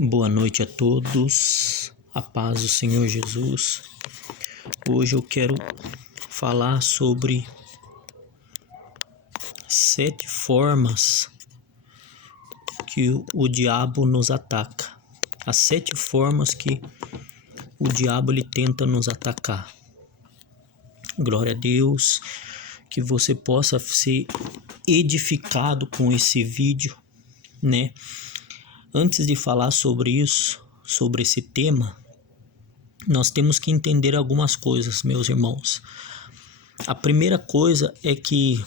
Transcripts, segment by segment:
Boa noite a todos, a paz do Senhor Jesus. Hoje eu quero falar sobre 7 formas que o diabo nos ataca. As 7 formas que o diabo ele tenta nos atacar. Glória a Deus, que você possa ser edificado com esse vídeo, né? Antes de falar sobre isso, sobre esse tema, nós temos que entender algumas coisas, meus irmãos. A primeira coisa é que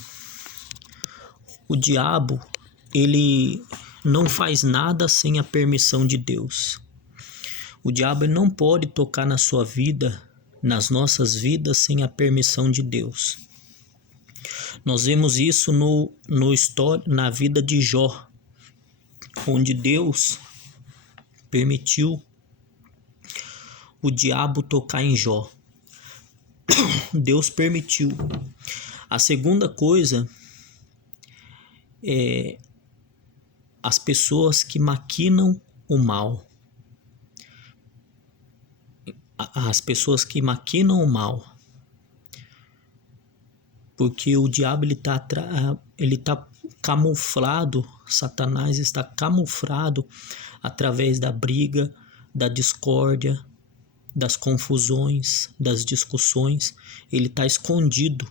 o diabo, ele não faz nada sem a permissão de Deus. O diabo ele não pode tocar na sua vida, nas nossas vidas, sem a permissão de Deus. Nós vemos isso na vida de Jó, onde Deus permitiu o diabo tocar em Jó. Deus permitiu. A segunda coisa é as pessoas que maquinam o mal. As pessoas que maquinam o mal. Porque o diabo ele tá camuflado, Satanás está camuflado através da briga, da discórdia, das confusões, das discussões. Ele está escondido,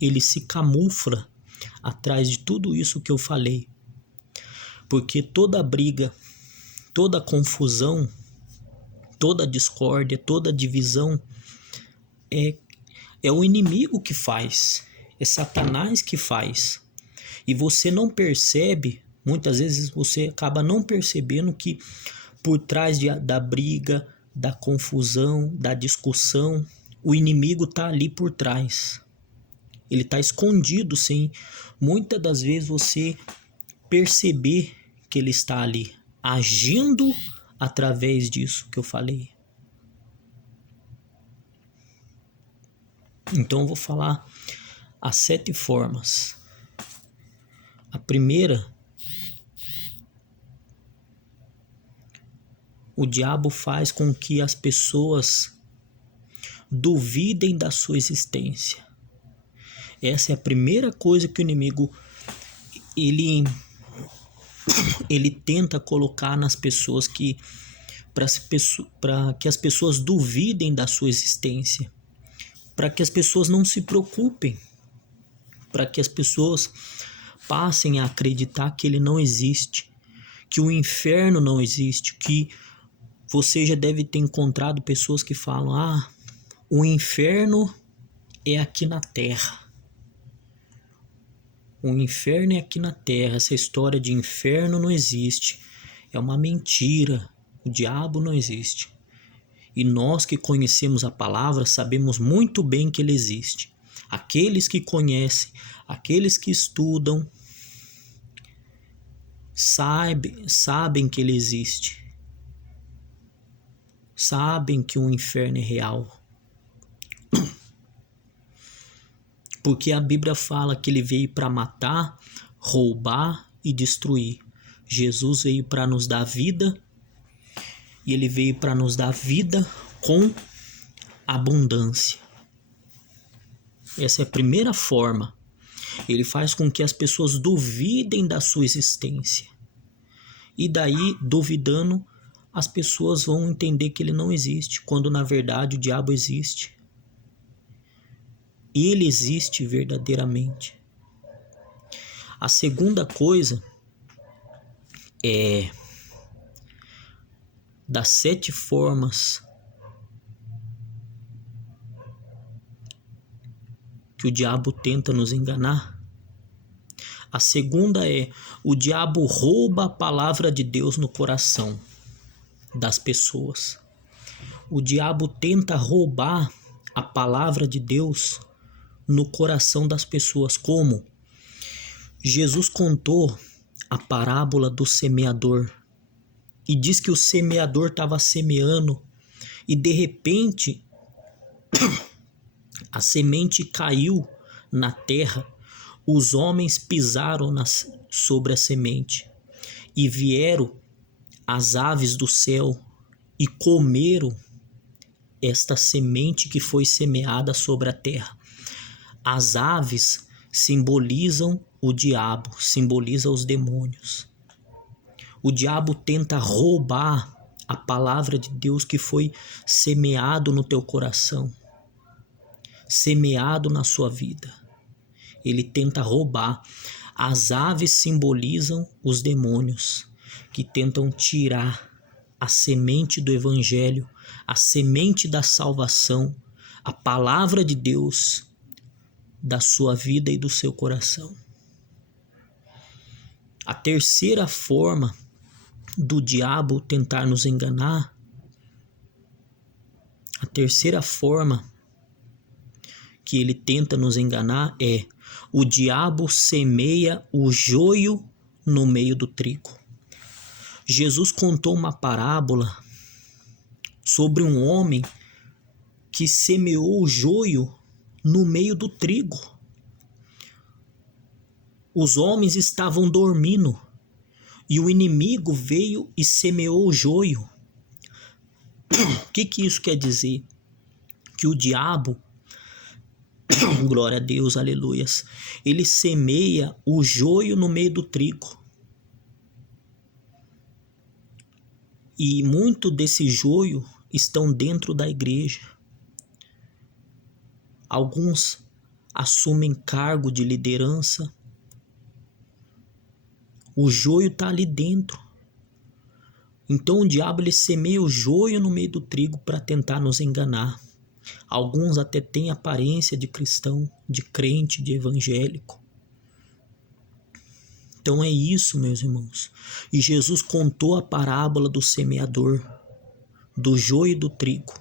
ele se camufla atrás de tudo isso que eu falei. Porque toda briga, toda confusão, toda discórdia, toda divisão é o inimigo que faz, é Satanás que faz. E você não percebe, muitas vezes você acaba não percebendo que por trás da briga, da confusão, da discussão, o inimigo está ali por trás. Ele está escondido sem muitas das vezes você perceber que ele está ali, agindo através disso que eu falei. Então eu vou falar as 7 formas. A primeira, o diabo faz com que as pessoas duvidem da sua existência. Essa é a primeira coisa que o inimigo ele tenta colocar nas pessoas, para que as pessoas duvidem da sua existência, para que as pessoas não se preocupem, para que as pessoas passem a acreditar que ele não existe, que o inferno não existe, que você já deve ter encontrado pessoas que falam: o inferno é aqui na terra. O inferno é aqui na terra. Essa história de inferno não existe. É uma mentira. O diabo não existe. E nós que conhecemos a palavra sabemos muito bem que ele existe. Aqueles que conhecem, aqueles que estudam, sabem que ele existe. Sabem que o inferno é real. Porque a Bíblia fala que ele veio para matar, roubar e destruir. Jesus veio para nos dar vida, e ele veio para nos dar vida com abundância. Essa é a primeira forma. Ele faz com que as pessoas duvidem da sua existência. E daí, duvidando, as pessoas vão entender que ele não existe, quando na verdade o diabo existe. Ele existe verdadeiramente. A segunda coisa é das 7 formas que o diabo tenta nos enganar. A segunda é: o diabo rouba a palavra de Deus no coração das pessoas. O diabo tenta roubar a palavra de Deus no coração das pessoas. Como? Jesus contou a parábola do semeador e diz que o semeador estava semeando e de repente a semente caiu na terra. Os homens pisaram sobre a semente e vieram as aves do céu e comeram esta semente que foi semeada sobre a terra. As aves simbolizam o diabo, simbolizam os demônios. O diabo tenta roubar a palavra de Deus que foi semeado no teu coração, semeado na sua vida. Ele tenta roubar. As aves simbolizam os demônios que tentam tirar a semente do evangelho, a semente da salvação, a palavra de Deus da sua vida e do seu coração. A terceira forma do diabo tentar nos enganar, a terceira forma que ele tenta nos enganar é: o diabo semeia o joio no meio do trigo. Jesus contou uma parábola sobre um homem que semeou o joio no meio do trigo. Os homens estavam dormindo e o inimigo veio e semeou o joio. O que isso quer dizer? Que o diabo, glória a Deus, aleluias, ele semeia o joio no meio do trigo. E muito desse joio estão dentro da igreja. Alguns assumem cargo de liderança. O joio está ali dentro. Então o diabo ele semeia o joio no meio do trigo para tentar nos enganar. Alguns até têm aparência de cristão, de crente, de evangélico. Então é isso, meus irmãos. E Jesus contou a parábola do semeador, do joio e do trigo.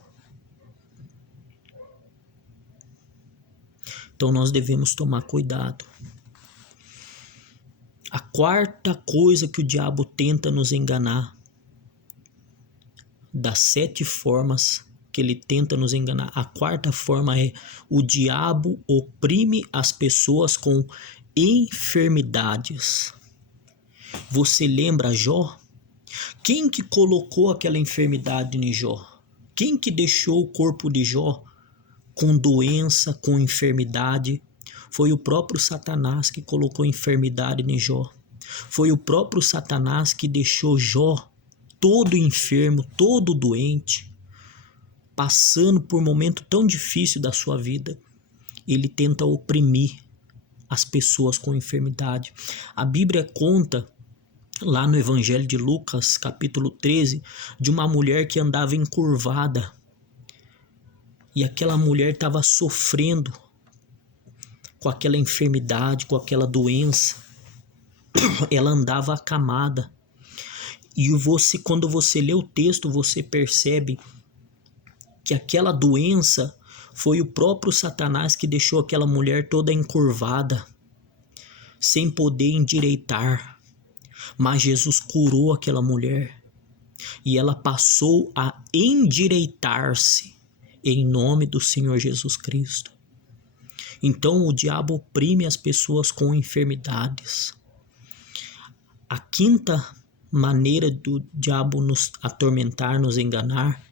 Então nós devemos tomar cuidado. A quarta coisa que o diabo tenta nos enganar, das 7 formas que ele tenta nos enganar, a quarta forma é: o diabo oprime as pessoas com enfermidades. Você lembra Jó? Quem que colocou aquela enfermidade em Jó? Quem que deixou o corpo de Jó com doença, com enfermidade? Foi o próprio Satanás que colocou enfermidade em Jó. Foi o próprio Satanás que deixou Jó todo enfermo, todo doente, passando por um momento tão difícil da sua vida. Ele tenta oprimir as pessoas com enfermidade. A Bíblia conta, lá no Evangelho de Lucas, capítulo 13, de uma mulher que andava encurvada. E aquela mulher estava sofrendo com aquela enfermidade, com aquela doença. Ela andava acamada. E quando você lê o texto, você percebe que aquela doença foi o próprio Satanás que deixou aquela mulher toda encurvada, sem poder endireitar. Mas Jesus curou aquela mulher e ela passou a endireitar-se em nome do Senhor Jesus Cristo. Então o diabo oprime as pessoas com enfermidades. A quinta maneira do diabo nos atormentar, nos enganar,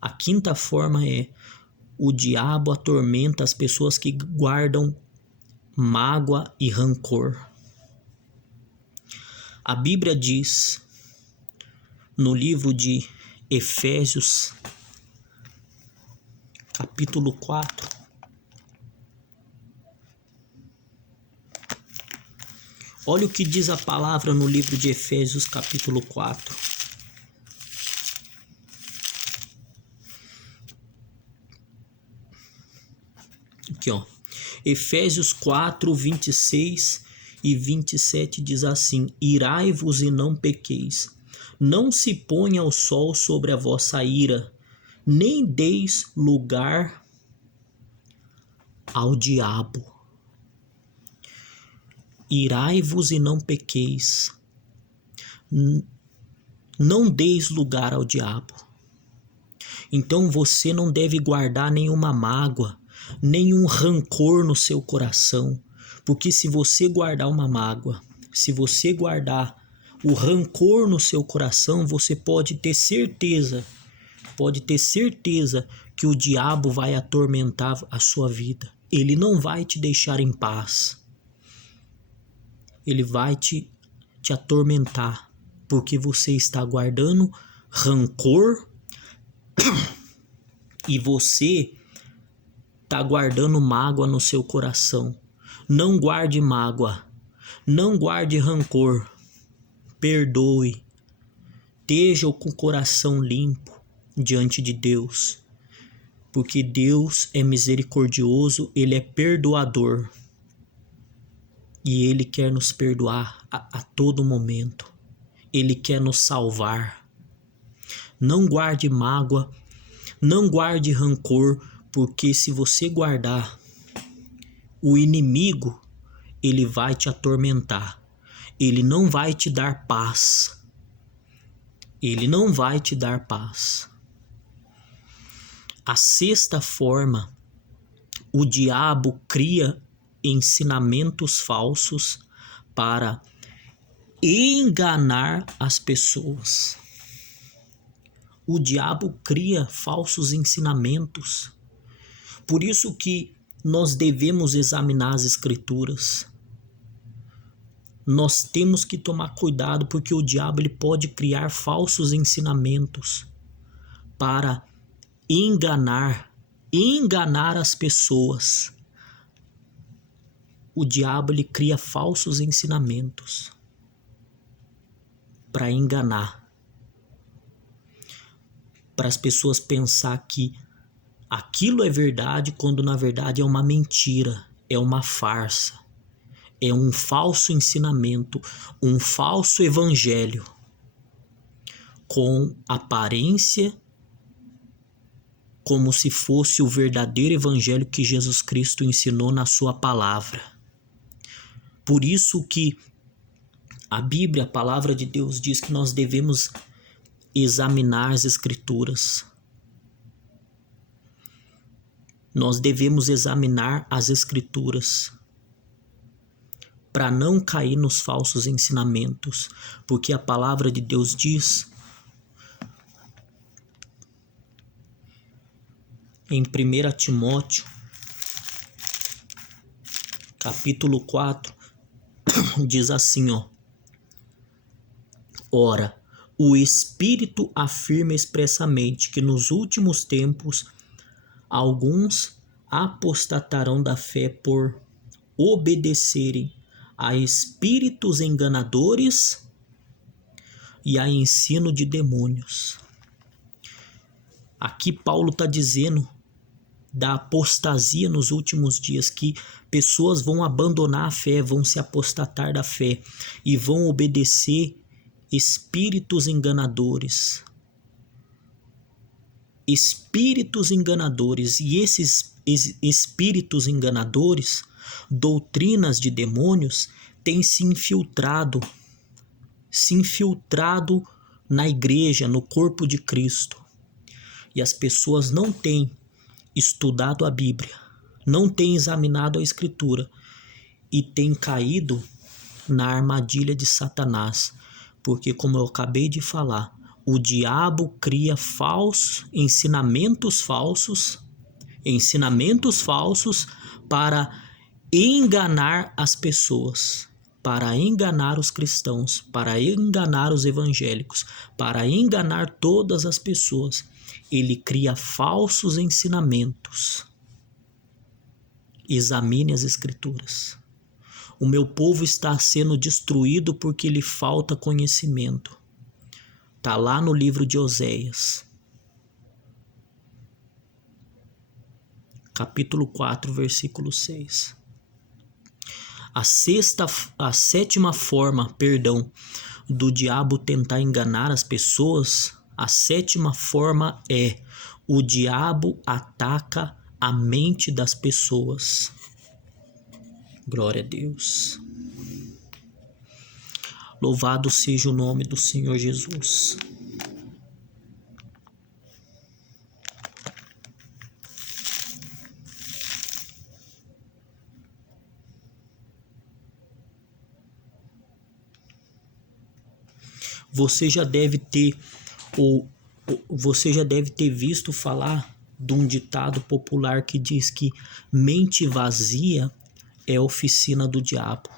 a quinta forma é: o diabo atormenta as pessoas que guardam mágoa e rancor. A Bíblia diz no livro de Efésios, capítulo 4, olha o que diz a palavra no livro de Efésios, capítulo 4. Aqui, ó. Efésios 4, 26 e 27 diz assim: irai-vos e não pequeis. Não se ponha o sol sobre a vossa ira, nem deis lugar ao diabo. Irai-vos e não pequeis. Não deis lugar ao diabo. Então você não deve guardar nenhuma mágoa, nenhum rancor no seu coração. Porque se você guardar uma mágoa, se você guardar o rancor no seu coração, você pode ter certeza que o diabo vai atormentar a sua vida. Ele não vai te deixar em paz. Ele vai te atormentar, porque você está guardando rancor e você está guardando mágoa no seu coração. Não guarde mágoa, não guarde rancor, perdoe, esteja com o coração limpo diante de Deus, porque Deus é misericordioso, Ele é perdoador e Ele quer nos perdoar a todo momento, Ele quer nos salvar. Não guarde mágoa, não guarde rancor, porque se você guardar, o inimigo, ele vai te atormentar. Ele não vai te dar paz. Ele não vai te dar paz. A sexta forma, o diabo cria ensinamentos falsos para enganar as pessoas. O diabo cria falsos ensinamentos. Por isso que nós devemos examinar as Escrituras. Nós temos que tomar cuidado, porque o diabo ele pode criar falsos ensinamentos para enganar as pessoas. O diabo ele cria falsos ensinamentos para enganar, para as pessoas pensar que aquilo é verdade, quando na verdade é uma mentira, é uma farsa, é um falso ensinamento, um falso evangelho, com aparência como se fosse o verdadeiro evangelho que Jesus Cristo ensinou na sua palavra. Por isso que a Bíblia, a palavra de Deus, diz que nós devemos examinar as Escrituras. Nós devemos examinar as Escrituras para não cair nos falsos ensinamentos, porque a palavra de Deus diz em 1 Timóteo, capítulo 4, diz assim, Ora, o Espírito afirma expressamente que nos últimos tempos alguns apostatarão da fé por obedecerem a espíritos enganadores e a ensino de demônios. Aqui Paulo está dizendo da apostasia nos últimos dias, que pessoas vão abandonar a fé, vão se apostatar da fé e vão obedecer espíritos enganadores. Espíritos enganadores. E esses espíritos enganadores, doutrinas de demônios, têm se infiltrado na igreja, no corpo de Cristo. E as pessoas não têm estudado a Bíblia, não têm examinado a Escritura e têm caído na armadilha de Satanás. Porque, como eu acabei de falar, o diabo cria ensinamentos falsos para enganar as pessoas, para enganar os cristãos, para enganar os evangélicos, para enganar todas as pessoas. Ele cria falsos ensinamentos. Examine as Escrituras. O meu povo está sendo destruído porque lhe falta conhecimento. Está lá no livro de Oséias, capítulo 4, versículo 6. A sétima forma, do diabo tentar enganar as pessoas, a sétima forma é: o diabo ataca a mente das pessoas. Glória a Deus. Louvado seja o nome do Senhor Jesus. Você já deve ter você já deve ter visto falar de um ditado popular que diz que mente vazia é oficina do diabo.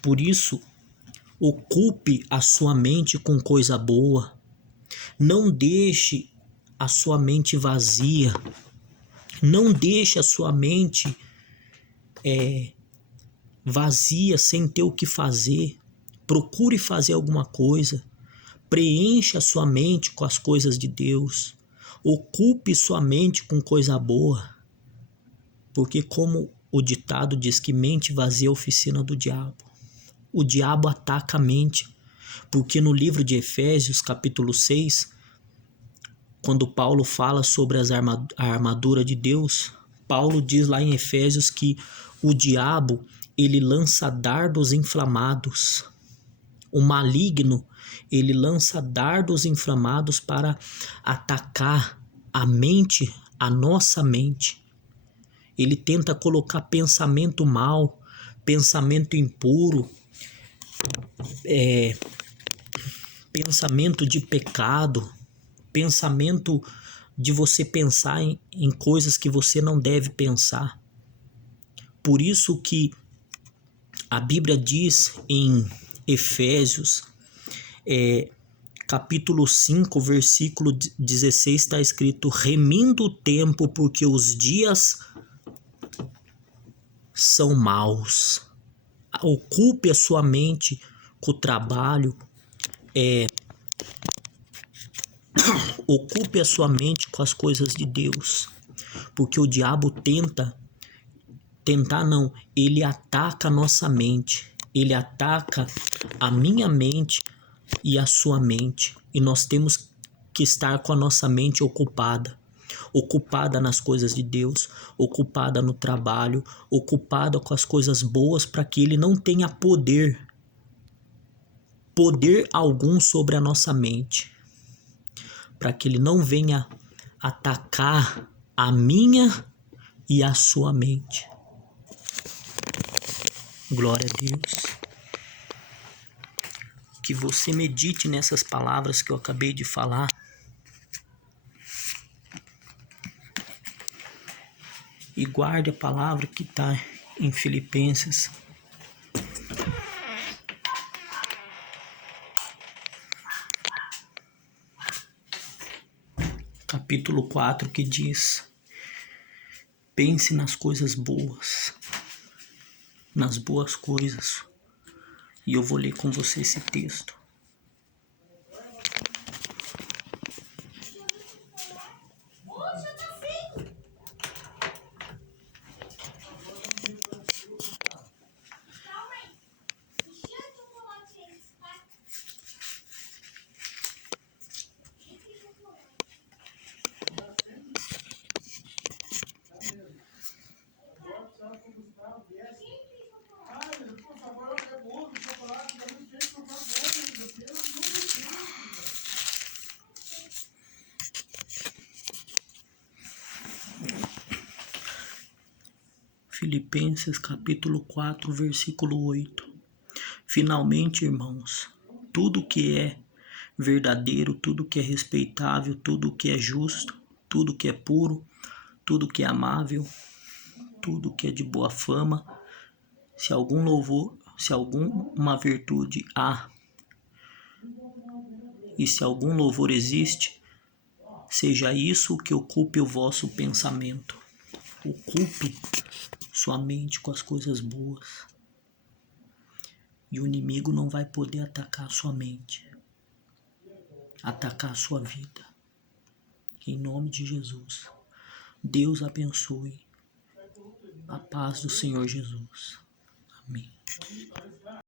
Por isso, ocupe a sua mente com coisa boa. Não deixe a sua mente vazia. Não deixe a sua mente vazia, sem ter o que fazer. Procure fazer alguma coisa. Preencha a sua mente com as coisas de Deus. Ocupe sua mente com coisa boa. Porque como o ditado diz que mente vazia é oficina do diabo. O diabo ataca a mente. Porque no livro de Efésios, capítulo 6, quando Paulo fala sobre a armadura de Deus, Paulo diz lá em Efésios que o diabo, ele lança dardos inflamados. O maligno, ele lança dardos inflamados para atacar a mente, a nossa mente. Ele tenta colocar pensamento mal, pensamento impuro, pensamento de pecado, pensamento de você pensar em coisas que você não deve pensar. Por isso que a Bíblia diz em Efésios, capítulo 5, versículo 16, está escrito: remindo o tempo, porque os dias são maus. Ocupe a sua mente com o trabalho, ocupe a sua mente com as coisas de Deus, porque o diabo ele ataca a nossa mente, ele ataca a minha mente e a sua mente, e nós temos que estar com a nossa mente ocupada nas coisas de Deus, ocupada no trabalho, ocupada com as coisas boas, para que ele não tenha poder algum sobre a nossa mente, para que ele não venha atacar a minha e a sua mente. Glória a Deus. Que você medite nessas palavras que eu acabei de falar. E guarde a palavra que está em Filipenses. Capítulo 4, que diz: pense nas coisas boas, nas boas coisas. E eu vou ler com você esse texto. Filipenses capítulo 4, versículo 8. Finalmente, irmãos, tudo que é verdadeiro, tudo que é respeitável, tudo que é justo, tudo que é puro, tudo que é amável, tudo que é de boa fama, se algum louvor, se alguma virtude há, e se algum louvor existe, seja isso o que ocupe o vosso pensamento. Ocupe sua mente com as coisas boas. E o inimigo não vai poder atacar a sua mente, atacar a sua vida. Em nome de Jesus. Deus abençoe. A paz do Senhor Jesus. Amém.